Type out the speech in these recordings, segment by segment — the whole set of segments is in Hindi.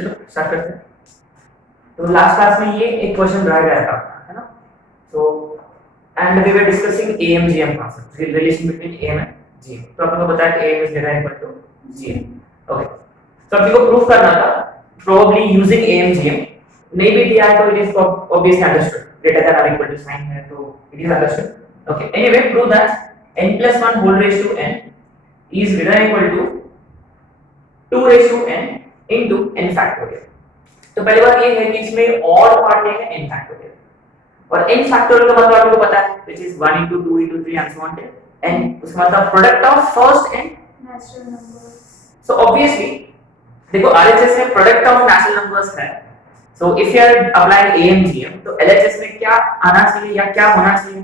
चलो स्टार्ट करते हैं। तो लास्ट क्लास में ये एक क्वेश्चन रह गया था, है ना? So and we were discussing AMGM concept, relation between AM and GM। तो आपको बताया कि AM is greater than equal to GM। Okay, तो आपको प्रूफ करना था probably using AMGM, नहीं भी दिया है तो it is obviously understood, greater than or equal to sign है तो it is understood। okay, anyway prove that n plus 1 whole raised to n is greater than equal to 2 raised to n into n factorial। तो पहली बात ये है कि इसमें ऑड पार्ट है n फैक्टोरियल, और n फैक्टोरियल का मतलब आपको पता है which is 1 into 2 into 3 and so on till n, उसका मतलब product of first n natural numbers. So obviously देखो RHS में प्रोडक्ट ऑफ नेचुरल नंबर्स है, so if you are applying AMGM तो LHS में क्या आना चाहिए या क्या होना चाहिए?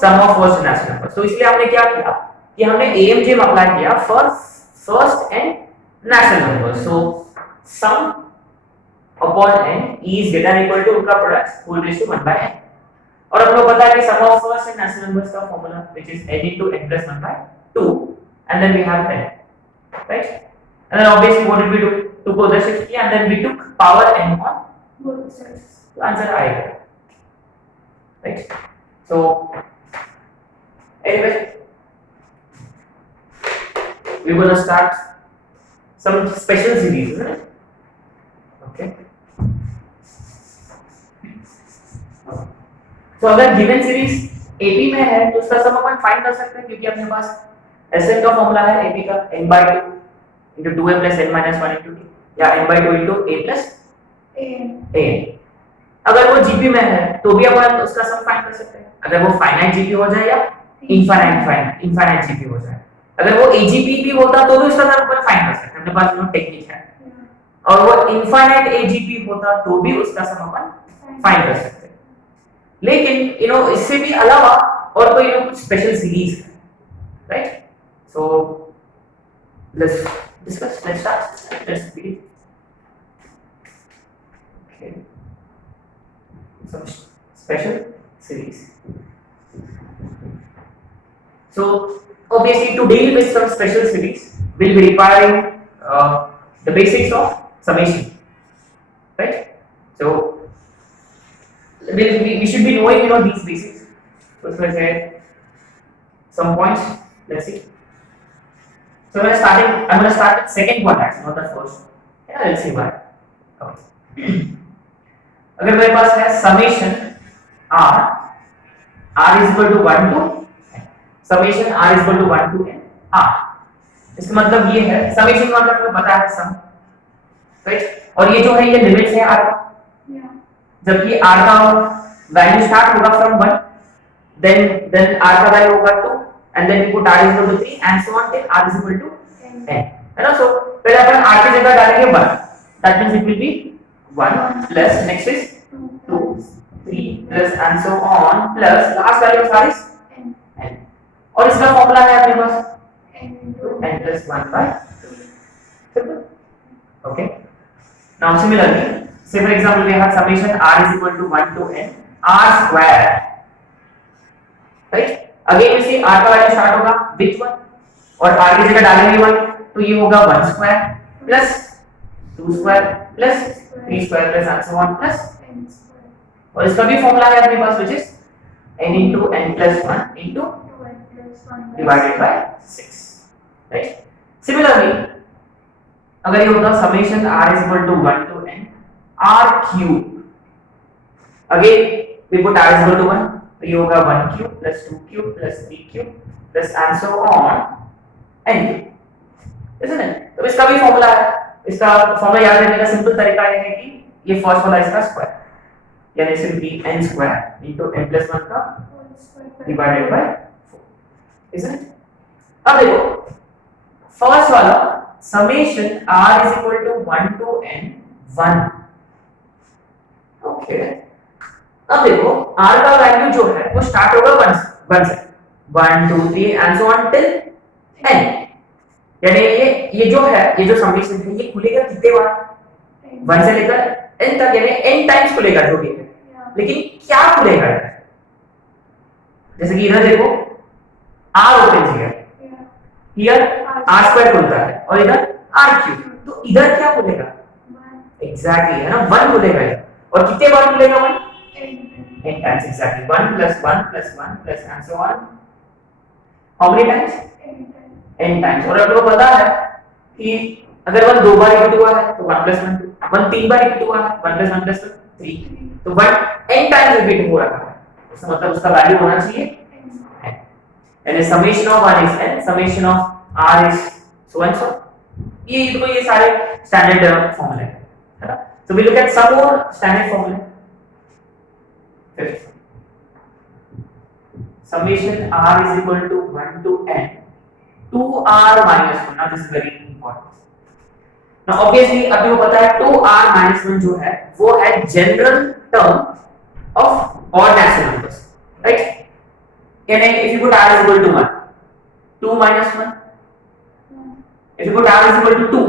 Sum of first natural numbers. तो इसलिए हमने क्या किया कि हमने AMGM अप्लाई किया for first n natural numbers. So sum upon n is greater than equal to उनका product whole raised to 1 by n, और आपको पता है कि sum of first and natural numbers का formula which is n into n plus 1 by 2 and then we have n, right? And then obviously what did we do? Took the shift key and then we took power n on both sides. तो आंसर आएगा, right? So anyway we're going to start some special series, isn't it? Okay, तो अगर गिवन सीरीज AP में है तो उसका सम अपन फाइंड कर सकते हैं, क्योंकि अपने पास Sn का फॉर्मूला है AP का n/2 into 2m plus n minus 1 into t या n/2 into a plus an। अगर वो GP में है तो भी अपन उसका सम फाइंड कर सकते हैं, अगर वो फाइनाइट GP हो जाए या इनफाइनाइट GP हो जाए। अगर वो AGP भी होता तो भी उसका सम अपन फाइंड कर सकते हैं, अपने पास वो टेक्निक है। और वो इनफाइनाइट AGP होता तो भी उसका सम अपन फाइंड कर सकते हैं। लेकिन इससे भी अलावा और कोई कुछ स्पेशल सीरीज है, right? So let's discuss, let's start, let's begin. Okay, some special series. So obviously to deal with some special series we'll be requiring the basics of summation, right? So we should be knowing these basics. So let's say some points, let's see. So I'm going to start with second one actually, not the first. Yeah, let's see why. Okay. अगर मेरे पास है summation r is equal to 1 to summation r is equal to 1 to n r, इसका मतलब ये है summation का मतलब पता है sum, राइट? और ये जो है ये लिमिट्स है r का, जबकि r का वैल्यू स्टार्ट होगा फ्रॉम 1, देन r का वैल्यू होगा 2 and then we put r is equal to 3 and so on till r is equal to n, है ना? सो पहले अपन r की जगह डालेंगे 1, that means it will be 1 plus next is 2 3 plus and so on plus last value of r is n, और इसका फॉर्मूला है अपने पास n plus 1 by 2। Okay, now similarly say for example we have summation r is equal to 1 to n r square, right? Again you see r का वैल्यू स्टार्ट होगा with 1 और r की जगह डालेंगे 1 तो ये होगा 1 square plus 2 square plus 3 square plus and so on plus n square, और इसका भी फॉर्मूला है अपने पास which is n into n plus 1 into divided by 6, right? Similarly अगर ये होता summation r is equal to 1 to n r cube, again we put r is equal to 1 तो ये होगा 1 cube plus 2 cube plus 3 cube plus and so on n, isn't it? तो इसका भी फॉर्मूला है, इसका फॉर्मूला याद रखने का सिंपल तरीका ये है कि ये फर्स्ट वाला इसका स्क्वायर, यानी simply n square into n plus 1 का divided by 4, isn't it? अब देखो फर्स्ट वाला summation r is equal to 1 to n 1, okay. अब देखो r का वैल्यू जो है वो स्टार्ट होगा 1 से 1 2 3 and so on till n, यानी ये जो है ये जो समेशन है ये खुलेगा कितने बार? 1 से लेकर n तक, यानी n टाइम्स खुलेगा जो भी है, लेकिन क्या खुलेगा? जैसे कि इधर देखो r ओपन है, हियर r स्क्वायर खुलता है और इधर r क्यूब, तो इधर क्या खुलेगा? एग्जैक्टली है ना, 1 खुलेगा ये, और कितने बार खुलेगा 1? N. 10 times exactly. 1 plus 1 plus 1 plus and so on. How many times? N. n times. और आप लोगों को पता है कि अगर 1 दो बार रिपीट हुआ है तो 1 plus 1 2, 1 तीन बार रिपीट हुआ है 1 plus 1 plus 3, तो 1 n times रिपीट हो रहा है, उसका मतलब उसका वैल्यू होना चाहिए n. यानी summation of 1 is n, summation of r is so and so. ये सारे स्टैंडर्ड फॉर्मूले है ना. So we look at some more standard formula. Fifth, summation r is equal to 1 to n 2r minus 1. Now this is very important. Now obviously अभी वो पता है 2r minus 1 जो है वो है general term of odd natural numbers, right? यानी if you put r is equal to 1, 2 minus 1. If you put r is equal to 2,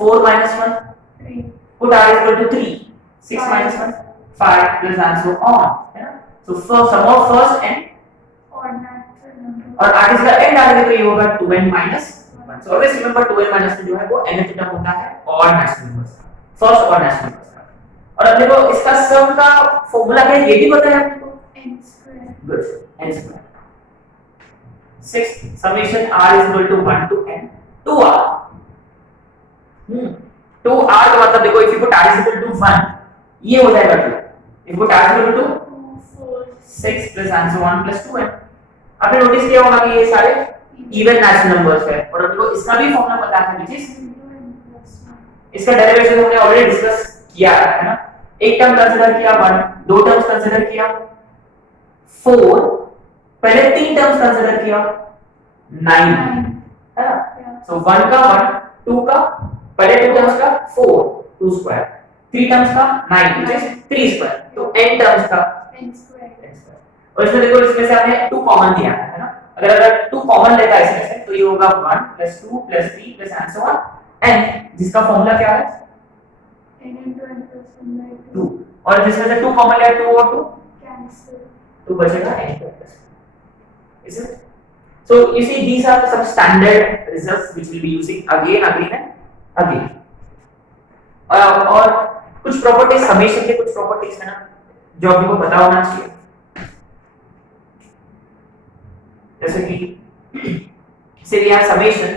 4 minus 1. 3. Put r is equal to 3, 6 minus 1, 5 plus and so on. Yeah? So first sum of first n Odd natural number. और r इसका n डालेंगे तो ये होगा 2n minus 1. So always remember 2n minus 1 जो है वो nth टर्म होता है odd natural numbers का, first odd natural numbers का. और अब देखो इसका सम का फॉर्मूला क्या है ये भी पता है आपको? N square. Good, n square. 6 summation r is equal to 1 to n 2r. 2r का मतलब देखो if you put r is equal to 1 ये हो जाएगा 2. if you put r is equal to 4. 6 plus and so on plus 2n. आपने नोटिस किया होगा कि ये सारे इवन नेचुरल नंबर्स है और हमको इसका भी फॉर्मूला पता है which is इसका डेरिवेशन हमने ऑलरेडी डिस्कस किया है ना. एक टर्म कंसीडर किया 1, दो टर्म्स कंसीडर किया 4, पहले तीन टर्म्स कंसीडर किया 9 है ना. सो 1 का 1, 2 का पहले टू टर्म्स का 4 2 स्क्वायर, 3 टर्म्स का 9 which is 3 स्क्वायर, तो n टर्म्स का N square. और इसमें देखो इसमें से हमने 2 कॉमन दिया है ना. अगर 2 कॉमन लेता है इसमें से तो ये होगा 1 plus 2 plus 3 plus and so on n, जिसका फॉर्मूला क्या है N into n plus 1 by 2, और जिसमें से 2 कॉमन लिया 2 और 2 cancel. तो बचेगा n plus 1. Is it? So you see these are some standard results which we'll be using again and again. और कुछ प्रॉपर्टीज समेशन के कुछ प्रॉपर्टीज है ना जो आपको पता होना चाहिए, जैसे कि से we have summation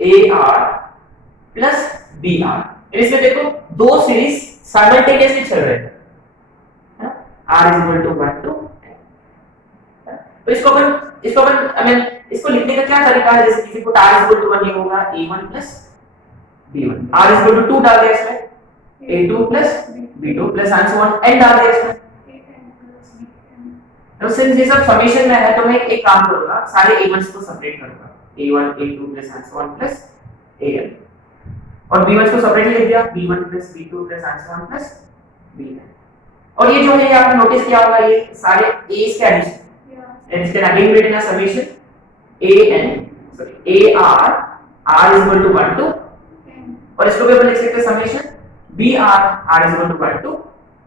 AR plus BR. इसमें देखो दो सीरीज साइमल्टेनियसली चल रहे हैं, R is equal to 1 to n. तो इसको अपन I mean इसको लिखने का क्या तरीका है, जैसे किसी को R is equal to 1 ये होगा A1 plus B1, R is equal to 2 डाल दिया इसमें A2 plus B2 plus and so on n डाल दिया इसमें. N plus Bn. तो सिंस ये सब समेशन में है तो मैं एक काम करूंगा, सारे A1s को सेपरेट करूंगा A1 A2 plus and so on plus AN, और B1s को सेपरेटली लिख दिया B1 plus B2 plus and so on plus Bn. और ये जो है आपने नोटिस किया होगा ये सारे A's के addition, and this can again be written as summation AR R is equal to 1 to N. और इसको भी अपन लिख सकते हैं summation BR R is equal to 1 to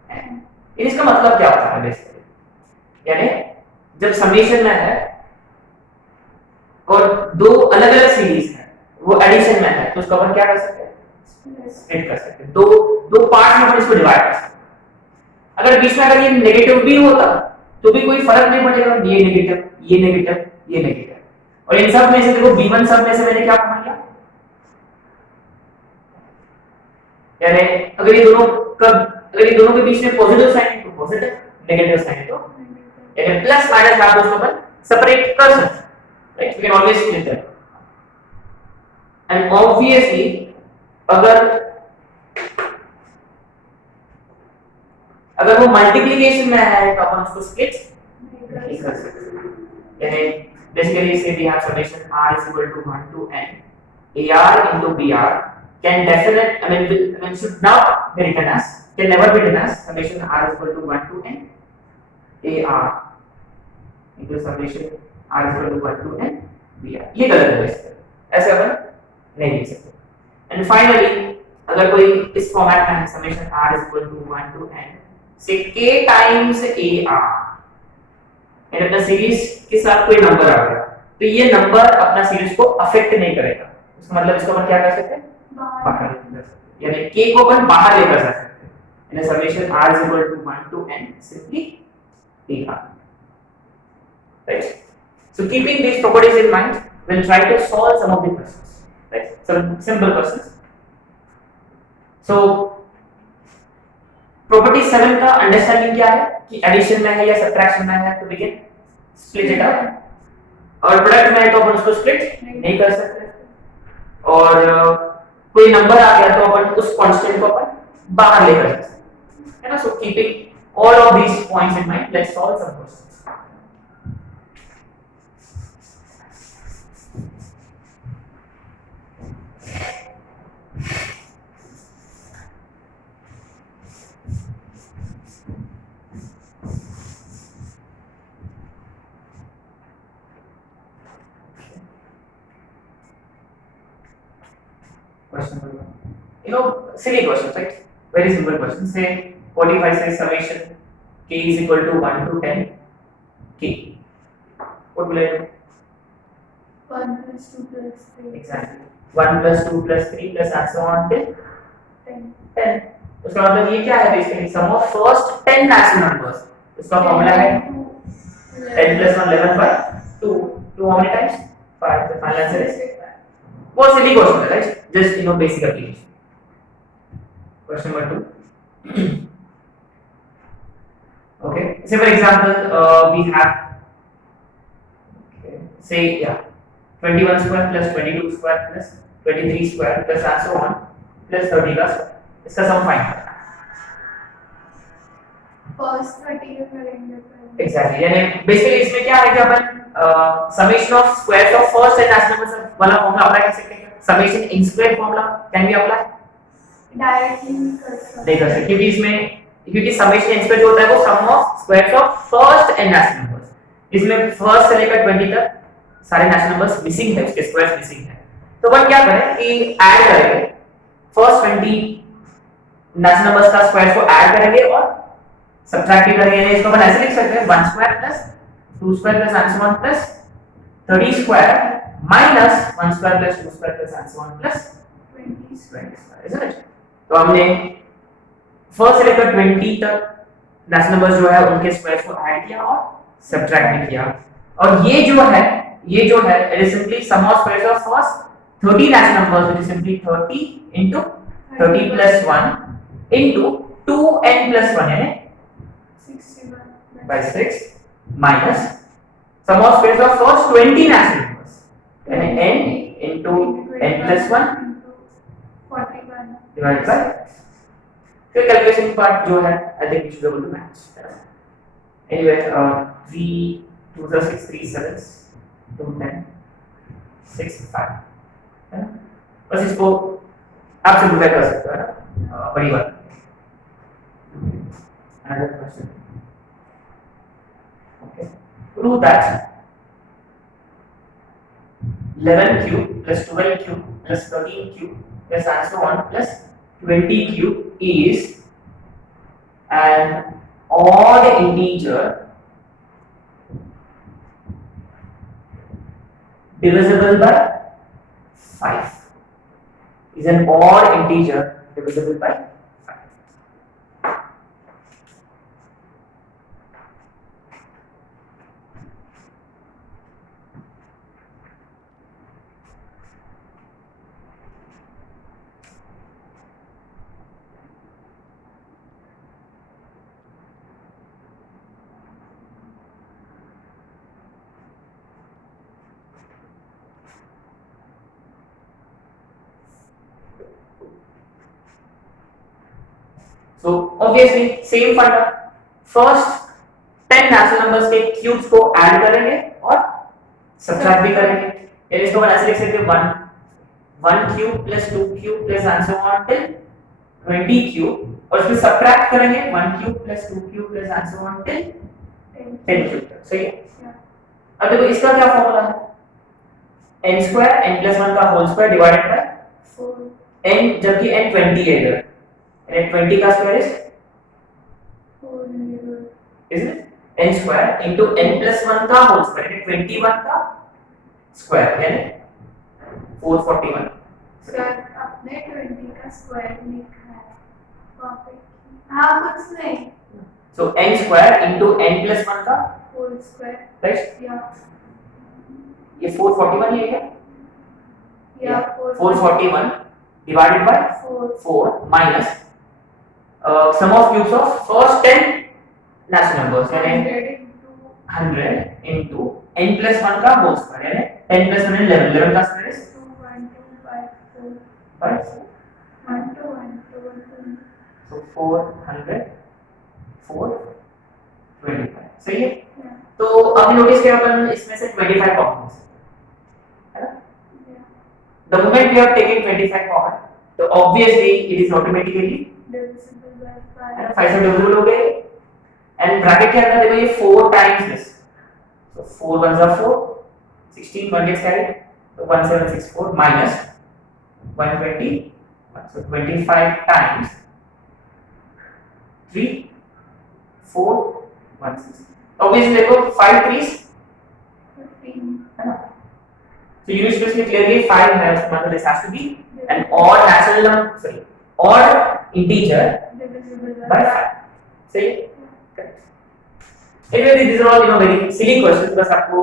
n. इसका मतलब क्या होता है बेसिकली, यानी जब समेशन में है और दो अलग अलग सीरीज है वो एडिशन में है तो उसको अपन क्या कर सकते हैं, स्प्लिट कर सकते हैं, दो पार्ट में अपन इसको डिवाइड कर सकते हैं. अगर बीच में अगर ये नेगेटिव भी होता तो भी कोई फर्क नहीं पड़ेगा, ये नेगेटिव ये नेगेटिव ये नेगेटिव, और इन सब में से देखो B1 सब में से मैंने क्या मान लिया, यानी अगर ये दोनों के बीच में पॉजिटिव साइन है तो पॉजिटिव, नेगेटिव साइन है तो यानी प्लस माइनस आप उसको अपन सेपरेट कर सकते हैं, right. We can always split that. And obviously अगर वो मल्टीप्लिकेशन में है तो अपन उसको स्प्लिट नहीं कर सकते. यानी बेसिकली से we have summation r is equal to 1 to n AR into BR can definite I mean should not be written as, can never be written as summation r is equal to 1 to n AR into summation r is equal to 1 to n BR. ये गलत है, ऐसे अपन नहीं लिख सकते. एंड फाइनली अगर कोई इस फॉर्मेट में है summation r is equal to 1 to n से k times AR, यानी अपना सीरीज के साथ कोई नंबर आ गया तो ये नंबर अपना सीरीज को अफेक्ट नहीं करेगा, उसका मतलब इसको अपन क्या कर सकते हैं, बाहर निकाल सकते हैं. यानी k को अपन बाहर लेकर जा सकते हैं, यानी summation r is equal to 1 to n simply dr, right? So keeping these properties in mind, we'll try to solve some of the questions, right? Some simple questions. So property 7 का अंडरस्टैंडिंग क्या है कि एडिशन में है या सब्ट्रैक्शन में है, तो begin split it up, और प्रोडक्ट में है तो अपन उसको स्प्लिट नहीं कर सकते, और कोई नंबर आ गया तो अपन उस कांस्टेंट को अपन बाहर लेकर जा सकते हैं, है ना? So keeping all of these points in mind, let's solve some questions. Question number 1. You know, silly questions, right? Very simple questions. Say, what if I say summation k is equal to 1 to 10 k? What will I do? 1 plus 2 plus 3. Exactly. 1 plus 2 plus 3 plus and so on till 10. 10. उसका मतलब ये क्या है basically? Sum of first 10 natural numbers. उसका फॉर्मूला है 10 plus 1 11 by 2. 2 how many times? 5. The final answer is बहुत silly question है, right? Just basic application. Question number 2. Okay. Say for example, we have say 21 square plus 22 square plus 23 square plus and so on plus 30 का square. इसका सम फाइंड. First 30 का करेंगे. Exactly. यानी basically इसमें क्या है कि अपन summation of squares of first and last numbers वाला फॉर्मूला अप्लाई कर सकते हैं. Summation in square formula can be applied? Directly नहीं कर सकते. नहीं कर सकते क्योंकि summation in square जो होता है वो sum of squares of first and last numbers. इसमें first से लेकर 20 तक सारे natural numbers मिसिंग है, उसके squares मिसिंग है. तो अपन क्या करें कि ऐड करेंगे first 20 natural numbers का squares को ऐड करेंगे और सब्ट्रैक्ट भी करेंगे. इसको अपन ऐसे लिख सकते हैं 1 square plus 2 square plus and so on plus 30 square minus 1 square plus 2 square plus and so on plus 20 square, isn't it? तो हमने फर्स्ट से लेकर 20 तक नेचुरल नंबर्स जो है उनके स्क्वायर्स को ऐड किया और सब्ट्रैक्ट भी किया, और ये जो है it is simply some of squares of first 30 natural numbers, which is simply 30 into 30 plus 1 into 2n plus 1 यानी 61 by 6 minus sum of squares of first 20 natural numbers यानी n into n plus 1 into 41 divided by, फिर कैलकुलेशन पार्ट जो है I think we should be able to match. Anyway 3 2 6 3 7 2 10 6 5 है ना, बस इसको आप सिंपलीफाई कर सकते हो, है ना, बड़ी बात. Another question. Okay, prove that 11 cube plus 12 cube plus 13 cube plus and so on plus 20 cube is an odd integer divisible by 5. Is an odd integer divisible by 5. So obviously same funda, first 10 natural numbers के cubes को add करेंगे और subtract भी करेंगे. यानी इसको ऐसे लिख सकते हैं 1 cube plus 2 cube plus and so on till 20 cube, और फिर subtract करेंगे 1 cube plus 2 cube plus and so on till 10 cube. सही है? अब देखो इसका क्या फॉर्मूला है, n square n plus 1 का whole square divided by 4 n, जबकि n 20 है इधर, and 20 का square is 4 isn't it? n square into n plus 1 का whole square, यानी 21 का square यानी 441. सर आपने 20 का स्क्वायर लिखा है वहाँ पे। हाँ कुछ नहीं। सो n square into n plus 1 का होल स्क्वायर राइट, या ये 441 ये है या 441 divided by 4 minus sum of cubes of first 10 natural numbers यानी 100 into n plus 1 का whole square यानी 10 plus 1 11 11 का square is 1 5 so 400 425 सही है। तो अभी नोटिस किया अपन इसमें से 25 कॉमन है ना, the moment we have taken 25 common तो obviously it is automatically divisible by है ना 5 से डिविजिबल हो गए एंड ब्रैकेट के अंदर देखो ये 4 times this so 4 ones are 4 16 1 gets carried so 1764 minus 120 so 25 times 3 4 160 obviously देखो 5 3s 15 है ना, so unit space में clearly 5 है उसका मतलब this has to be an odd natural number sorry odd integer divisible by 5 सही है correct anyway these are all very silly questions बस आपको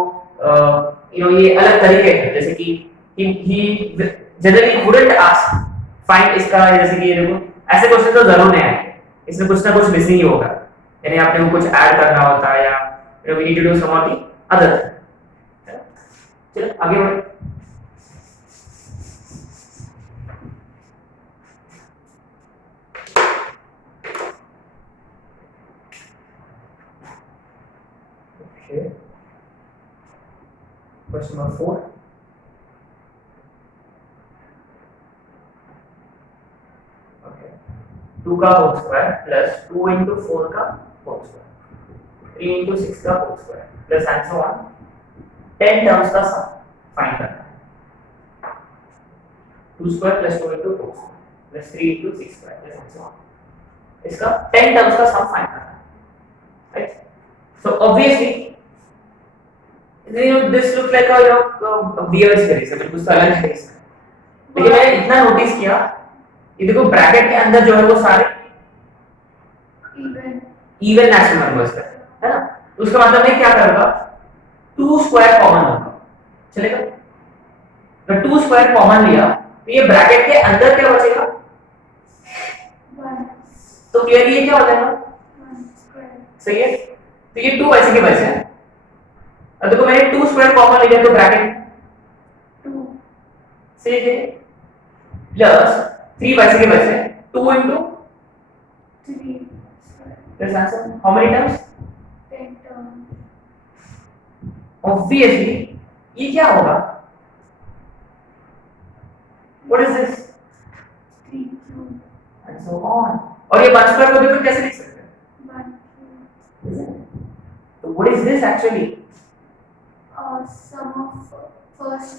ये अलग तरीके हैं जैसे कि he generally wouldn't ask find इसका जैसे कि ये देखो ऐसे क्वेश्चन तो जरूर नहीं आएंगे इसमें कुछ ना कुछ मिसिंग ही होगा यानी आपने को कुछ ऐड करना होता है या we need to do some of the other चलो आगे बढ़े okay question number 4 okay 2 का होल स्क्वायर प्लस 2 into 4 का होल स्क्वायर 3 into 6 का whole square plus and so on 10 terms का सम फाइंड करना है 2 square plus 2 into 4 square plus 3 into 6 square plus and so on इसका 10 टर्म्स का सम फाइंड करना है right so obviously this looks like a weird series है कुछ तो अलग है इसमें लेकिन मैंने इतना नोटिस किया ये देखो ब्रैकेट के अंदर जो है वो सारे इवन नेचुरल नंबर्स है ना, तो उसका मतलब मैं क्या करूंगा 2 स्क्वायर कॉमन होगा चलेगा, तो 2 स्क्वायर कॉमन लिया तो ये ब्रैकेट के अंदर क्या बचेगा 1 तो क्लियरली ये क्या हो जाएगा सही है, तो ये 2 ऐसे के वैसे हैं अब देखो मैंने 2 स्क्वायर कॉमन लिया तो ब्रैकेट 2 सही है प्लस 3 वैसे के वैसे 2 into 3 plus answer how many terms 10 terms obviously ये क्या होगा what is this 3 cube and so on और ये 1 स्क्वायर को भी कैसे लिख सकते हैं 1 cube तो what is this actually sum of first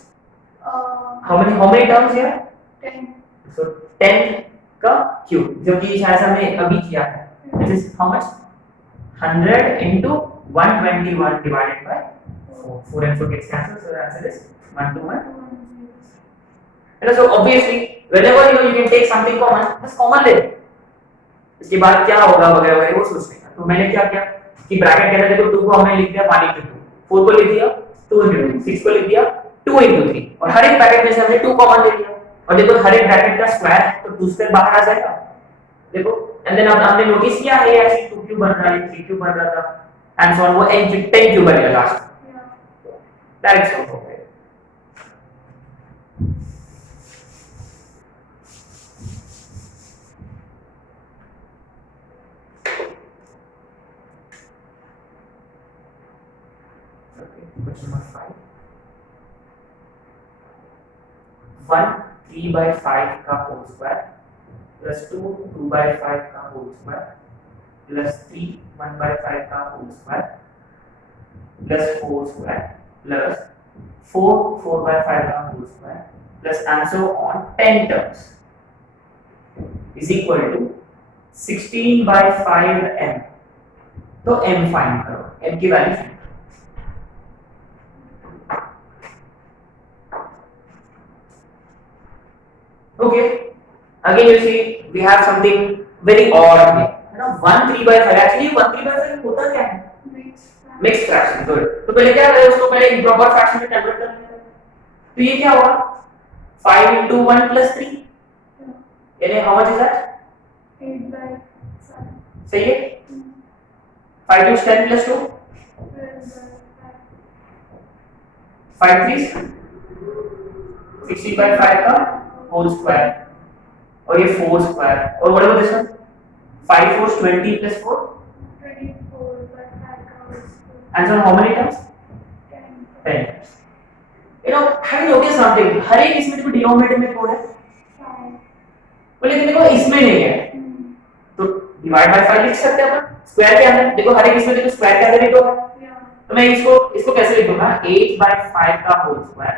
how many terms here 10 so 10 का क्यूब जबकि शायद हमने अभी किया है which is how much 100 into 121 divided by 4 and 4 gets cancelled so the answer is 1 to 1 and so obviously whenever you can take something common just common ले इसके बाद क्या होगा वगैरह वगैरह वो सोचने का, तो मैंने क्या किया कि ब्रैकेट के अंदर देखो 2 को हमने लिख दिया 1 into 2 4 को लिख दिया 2 into 2 6 को लिख दिया 2 into 3 और हर एक ब्रैकेट में से हमने 2 कॉमन ले लिया और देखो हर एक ब्रैकेट का स्क्वायर तो 2 स्क्वायर बाहर आ जाएगा देखो एंड देन अब हमने नोटिस किया है ये एक्चुअली 2 क्यूब बन रहा है 3 क्यूब बन रहा था एंड सो ऑन वो 10 क्यूब बनेगा लास्ट डायरेक्ट सॉल्व हो गया question number 5 1 3 by 5 का whole square plus 2 2 by 5 का whole square plus 3 1 by 5 का whole square plus 4 square plus 4 4 by 5 का whole square plus and so on 10 terms is equal to 16 by 5 m तो m फाइंड करो m की value Okay. Again, you see, we have something very odd here. You know, 1 3/5. Actually, 1 3/5 होता क्या है? Mixed fraction. Good. तो पहले क्या करें उसको पहले improper fraction में convert करना है. तो ये क्या हुआ? 5 into 1 plus 3. यानी how much is that? 8/5. सही है? 5 to 10 plus 2. 5 3 60/5 का whole square. और ये 4 square. और what about this one? 5 4 20 plus 4. 24/5 का whole square. And so how many terms? 10. 10. You know, have you noticed something? हर एक इसमें देखो डिनोमिनेटर में 4 है. 5. लेकिन देखो इसमें नहीं है. तो डिवाइड बाय 5 लिख सकते हैं अपन. स्क्वायर के अंदर देखो हर एक इसमें देखो स्क्वायर के अंदर ही 2 है. तो मैं इसको कैसे लिखूंगा? 8/5 का होल स्क्वायर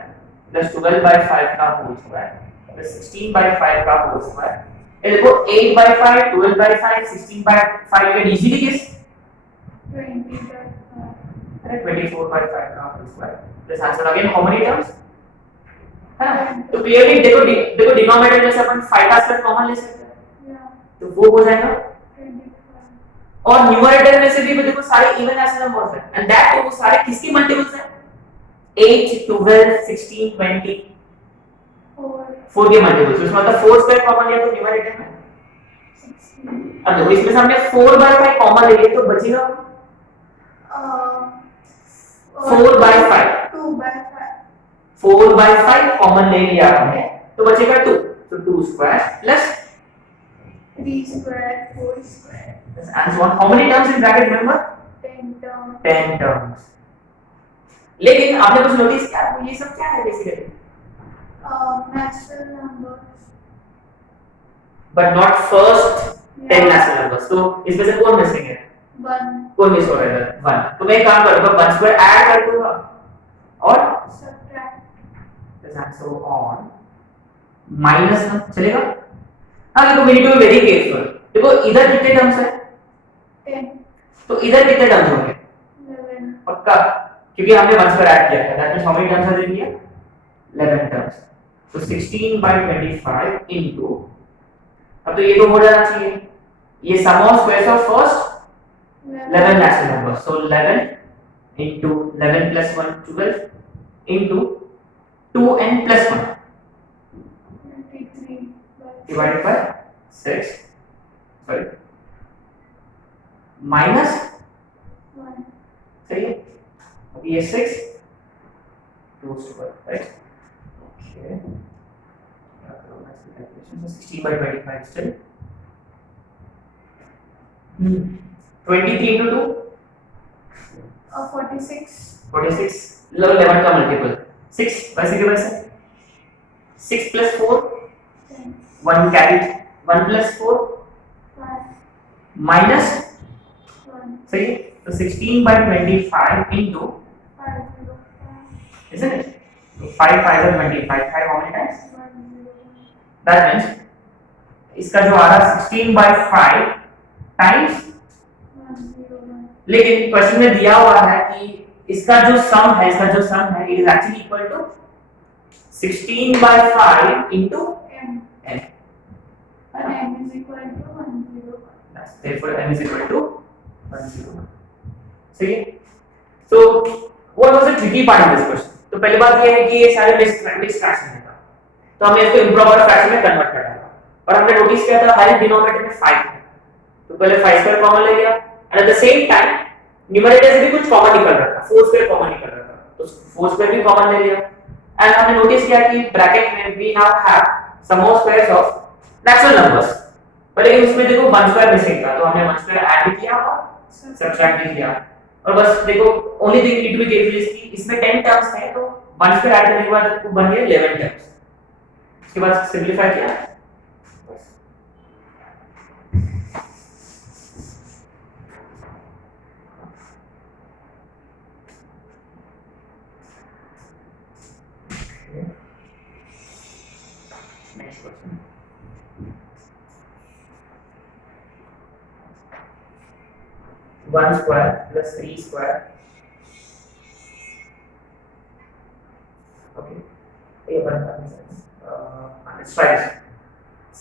प्लस 12/5 का होल स्क्वायर प्लस 16/5 का होल स्क्वायर. ये देखो 8/5 12/5 16/5 का इजीली किस 20/5. अरे 24/5 का whole square. This answer again how many terms? तो क्लियरली देखो डिनोमिनेटर में से अपन 5 का स्क्वायर कॉमन ले सकते हैं. तो वो हो जाएगा. 25. और न्यूमरेटर में से भी देखो सारे इवन नेचुरल नंबर्स हैं एंड दैट वो सारे किसके मल्टीपल्स हैं? 8 12 16 20 4 के मल्टीपल्स. उसमें मतलब 4 स्क्वायर कॉमन लिया तो न्यूमरेटर में 16. अब देखो इसमें से हमने 4/5 कॉमन ले लिया तो बचेगा 4/5. 2/5. 4/5 कॉमन ले लिया हमने तो बचेगा 2. तो 2 square plus 3 square, 4 square. and so on. How many terms in bracket remember? 10 terms. 10 terms. लेकिन आपने कुछ नोटिस किया? ये सब क्या है basically? Natural numbers. But not first 10 Yeah. natural numbers. तो इसमें से कौन मिसिंग है? 1. कौन मिस हो रहा है? 1. तो मैं एक काम करूंगा 1 स्क्वायर ऐड कर दूंगा और Subtract. this answer on -1 चलेगा? हाँ देखो we need to be very careful. देखो इधर कितने टर्म्स है? 10. तो इधर कितने टर्म्स होंगे? 11. पक्का? क्योंकि हमने 1 स्क्वायर ऐड किया है. That means how many terms are there? 11 terms. तो 16/25 इनटू अब तो ये तो हो जाना चाहिए. ये sum of squares of first 11 natural numbers. So 11 into 11 plus 1 12 into 2n plus 1 23. divided by 6 sorry minus 1. सही है. अब ये 6 close to 1 right. Okay. 16/25 still. 23 into 2 46. 46. 11 का मल्टीपल 6 वैसे के वैसे 6 plus 4 10. 1 carried 1 plus 4 5. minus 1. सही है. तो 16/25 into 5. isn't it? So 5 5 are 25. 5 how many times? 1. That means इसका जो आ रहा 16/5 times. 1. लेकिन क्वेश्चन में दिया हुआ है कि इसका जो सम है it is actually equal to 16/5 into M. n. And M is equal to 101. Therefore m is equal to 101. सही है. So what was the tricky part in this question? तो पहली बात ये है कि ये सारे मिक्स्ड फ्रैक्शन है. तो हमने इसको इम्प्रॉपर फ्रैक्शन में कन्वर्ट कर डाला और हमने नोटिस किया था हर डिनोमिनेटर में 5 है. तो पहले 5 स्क्वायर कॉमन ले लिया and at the same time numerator से भी कुछ कॉमन निकल रहा था. 4 स्क्वायर कॉमन निकल रहा था. तो 4 स्क्वायर भी कॉमन ले लिया एंड हमने नोटिस किया कि ब्रैकेट में we now have sum of squares of natural numbers. पर लेकिन उसमें देखो 1 स्क्वायर मिसिंग था. तो हमने 1 स्क्वायर ऐड भी किया और सब्ट्रैक्ट भी किया. और बस देखो only thing need to be careful is कि इसमें 10 टर्म्स है तो 1 स्क्वायर ऐड करने के बाद आपको बन गया 11 टर्म्स. उसके बाद सिंपलीफाई किया. Next question. One square plus 3 square. Okay. Let's try this.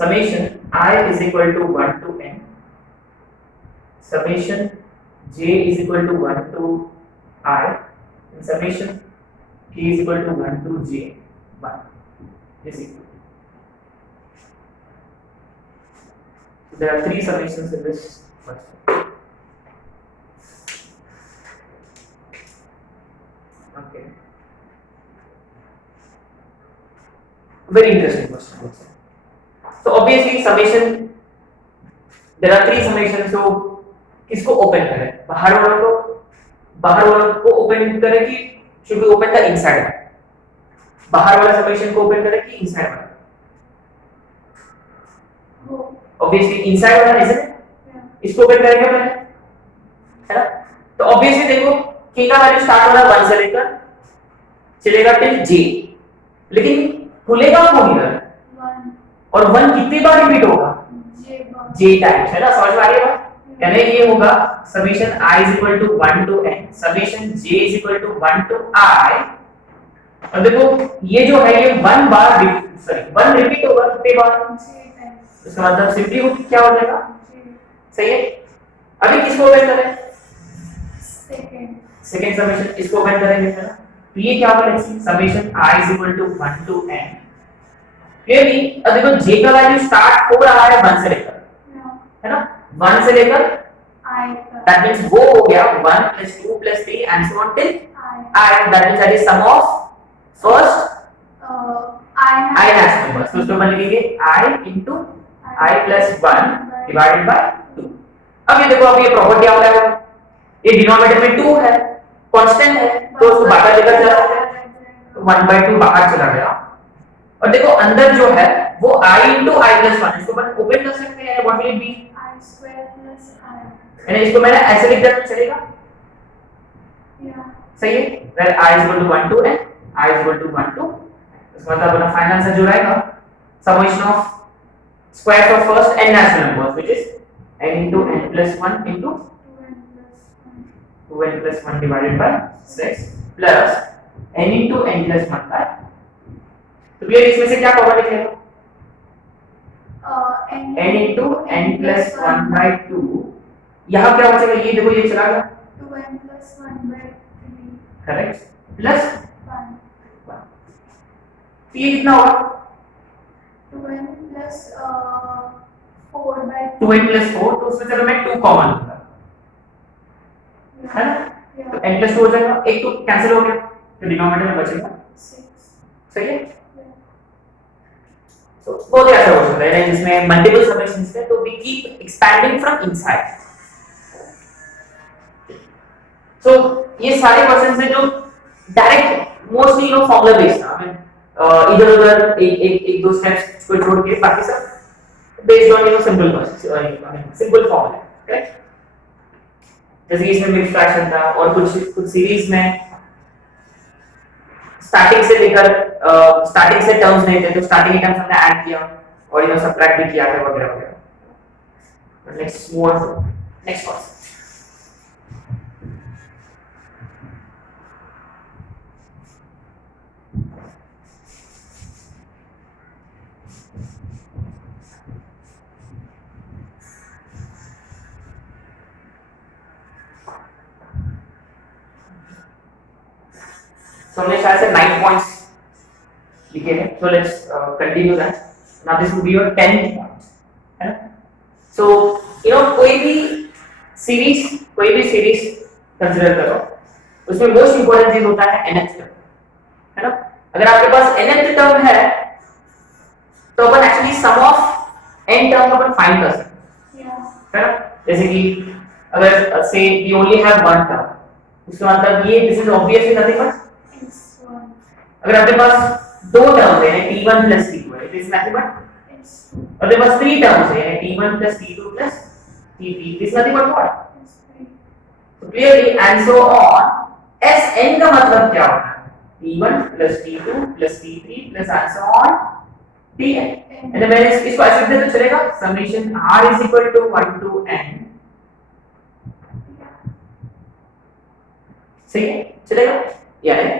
summation I is equal to 1 to n, summation j is equal to 1 to I, and summation k is equal to 1 to j 1 is equal. So there are three summations in this question. Okay. Very interesting question also. So obviously summation, there are three summations. So किसको ओपन करें? बाहर वालों को ओपन करें कि should we open the inside one? बाहर वाला समेशन को ओपन करें कि इनसाइड वाला? Obviously inside वाला isn't it? इसको ओपन करेंगे पहले, है ना? तो obviously देखो k का वैल्यू स्टार्ट हो रहा है 1 से लेकर चलेगा टिल j, लेकिन खुलेगा कौन इधर? 1, और 1 कितनी बार रिपीट होगा? j टाइम्स, है ना? समझ में आ रही है बात? यानी ये होगा summation I is equal to 1 to n, summation j is equal to 1 to I, और देखो ये जो है ये 1 बार सॉरी 1 रिपीट होगा कितने बार? इसका मतलब सिंपली वो क्या हो जाएगा? सही है। अभी किसको ओपन करें? सेकंड समेशन, इसको ओपन करेंगे, है ना? तो ये क्या होगा? Summation I is equal to 1 to n, clearly अब देखो j का वैल्यू स्टार्ट हो रहा है 1 से लेकर, है ना? 1 से लेकर I, that means वो हो गया 1 plus 2 plus 3 and so on till I, that means that is sum of first I has numbers, तो उसको बन लिखेंगे I into I plus 1 divided by 2। अब ये देखो, अब ये प्रॉपर्टी क्या होगा? ये डिनोमिनेटर में 2 है, कांस्टेंट है, तो उसको बाहर लेकर चला जाता है, तो 1/2 बाहर चला गया, और देखो अंदर जो है वो I into I plus 1, इसको अपन ओपन कर सकते हैं, what will it be? I square plus I, यानी इसको मैंने ऐसे लिख दिया तो चलेगा? सही है। Well I is equal to 1 to n, I is equal to 1 to, इसका मतलब अपना फाइनल आंसर जो रहेगा summation of square of first n natural numbers which is n into n plus 1 into 2n plus 1 divided by 6 plus n into n plus 1 by, तो क्लियर इसमें से क्या कॉमन निकलेगा? n into n plus 1 by 2, यहाँ क्या बचेगा? ये देखो ये चला गया 2n plus 1 by 3, correct, plus 1, ये कितना होगा? 2n plus 4 by 2n plus 4, तो उसमें चलो मैं 2 कॉमन लूंगा, है ना? तो n plus 2 हो जाएगा, एक तो कैंसिल हो गया, तो डिनोमिनेटर में बचेगा 6, सही है। So बहुत ही अच्छा क्वेश्चन है जिसमें मल्टीपल समेशंस है, तो we keep expanding from inside। So ये सारे क्वेश्चंस हैं जो direct mostly you know formula based है, इधर उधर एक दो स्टेप्स को छोड़ के बाकी सब based on you know simple questions, I mean simple formula, correct? जैसे कि इसमें मिक्स फ्रैक्शन था, और कुछ सीरीज में स्टार्टिंग से लेकर स्टार्टिंग से टर्म्स नहीं थे, तो स्टार्टिंग के टर्म्स हमने ऐड किया और यू नो सबट्रैक्ट भी किया था वगैरह वगैरह। Next move on to next question. So हमने शायद से 9 points लिखे हैं, so let's continue that. Now this will be your 10th point, है ना? So you know कोई भी सीरीज कंसीडर करो, उसमें मोस्ट इंपोर्टेंट चीज होता है nth टर्म, है ना? अगर आपके पास nth टर्म है तो अपन actually sum of n term अपन फाइंड कर सकते हैं, है ना? जैसे कि अगर say we only have one term, उसका मतलब ये this is obviously nothing but अगर आपके पास दो टर्म्स है t1 plus t2 है, दिस नथिंग बट और आपके पास 3 टर्म्स है t1 plus t2 plus t3, this nothing but what? So clearly and so on, Sn का मतलब क्या होता है? t1 plus t2 plus t3 plus and so on tn, and then मैंने इसको ऐसे लिख दिया तो चलेगा, summation r is equal to 1 to n, सही है, चलेगा? यानी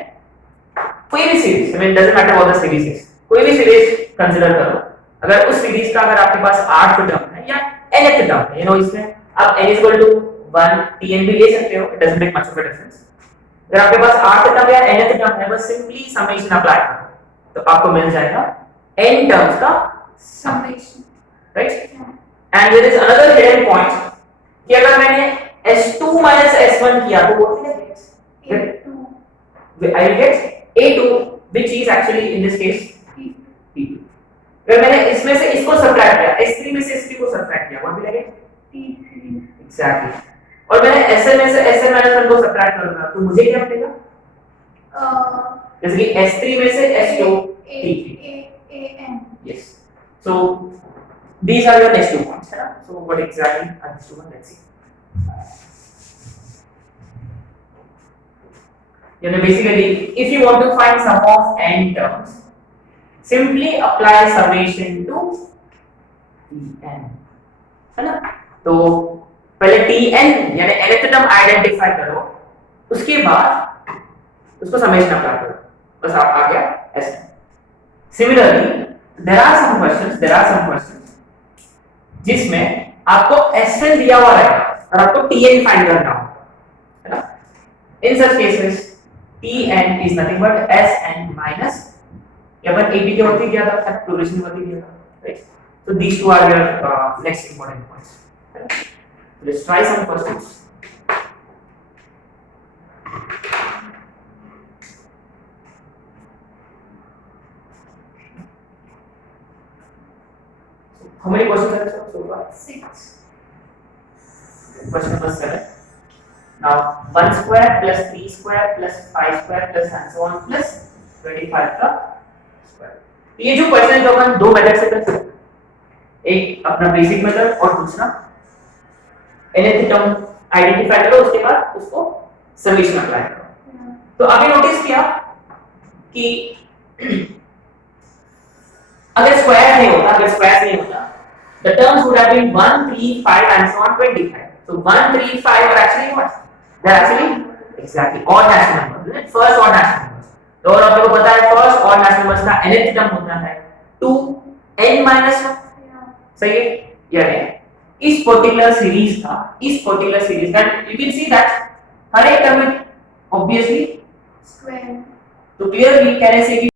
कोई भी series, I mean doesn't matter what the series is, कोई भी सीरीज कंसीडर करो, अगर उस सीरीज का अगर आपके पास 8th टर्म है या nth टर्म है, इसमें आप n = 1 tn भी ले सकते हो, it doesn't make much of a difference. अगर आपके पास 8th टर्म या nth टर्म है, बस सिंपली समेशन अप्लाई करो तो आपको मिल जाएगा n टर्म्स का summation, right. And there is another hidden point कि अगर मैंने s2 s1 किया तो what will I get? A2, I will get a2 which is actually in this case P2, p2। अगर मैंने इसमें से इसको सब्ट्रैक्ट किया, s3 में से s3 को सब्ट्रैक्ट किया, what will I get? P3, exactly. और मैंने sn में से sn - 1 को सब्ट्रैक्ट करूंगा तो मुझे क्या मिलेगा? जैसे कि s3 में से s2 p3। AN, Yes. So these are your next 2 points, है ना? So what exactly are these 2 ones? Let's see. Basically, if you want to find sum of n terms, simply apply summation to tn, है ना? तो पहले tn यानी nth टर्म आइडेंटिफाई करो, उसके बाद उसको समेशन अप्लाई करो, बस आप आ गया ऐसे। Similarly, there are some questions जिसमें आपको sn दिया हुआ रहेगा और आपको tn फाइंड करना होगा, है ना? In such cases, tn is nothing but sn minus upon ap के वक्त किया था, प्रोग्रेशन वक्त किया था, right? So these 2 are your next important points. Right? Let's try some questions. How many questions are there so far? 6, Question number 7. Now 1 square plus 3 square plus 5 square plus and so on plus 25 का square. ये जो क्वेश्चन है तो अपन 2 मेथड से कर सकते हैं, एक अपना बेसिक मेथड और दूसरा nth टर्म आइडेंटिफाई करो, उसके बाद उसको समेशन अप्लाई करो। तो अभी नोटिस किया कि अगर स्क्वायर नहीं होता, the terms would have been 1, 3, 5 and so on 25. So 1, 3, 5 are actually what? They're actually exactly odd natural numbers, isn't it? First odd natural numbers. तो और आपको पता है फर्स्ट odd natural numbers का nth टर्म होता है 2n-1, सही है? यानी इस पर्टिकुलर सीरीज का you can see that हर एक टर्म में obviously square, तो clearly can I say कि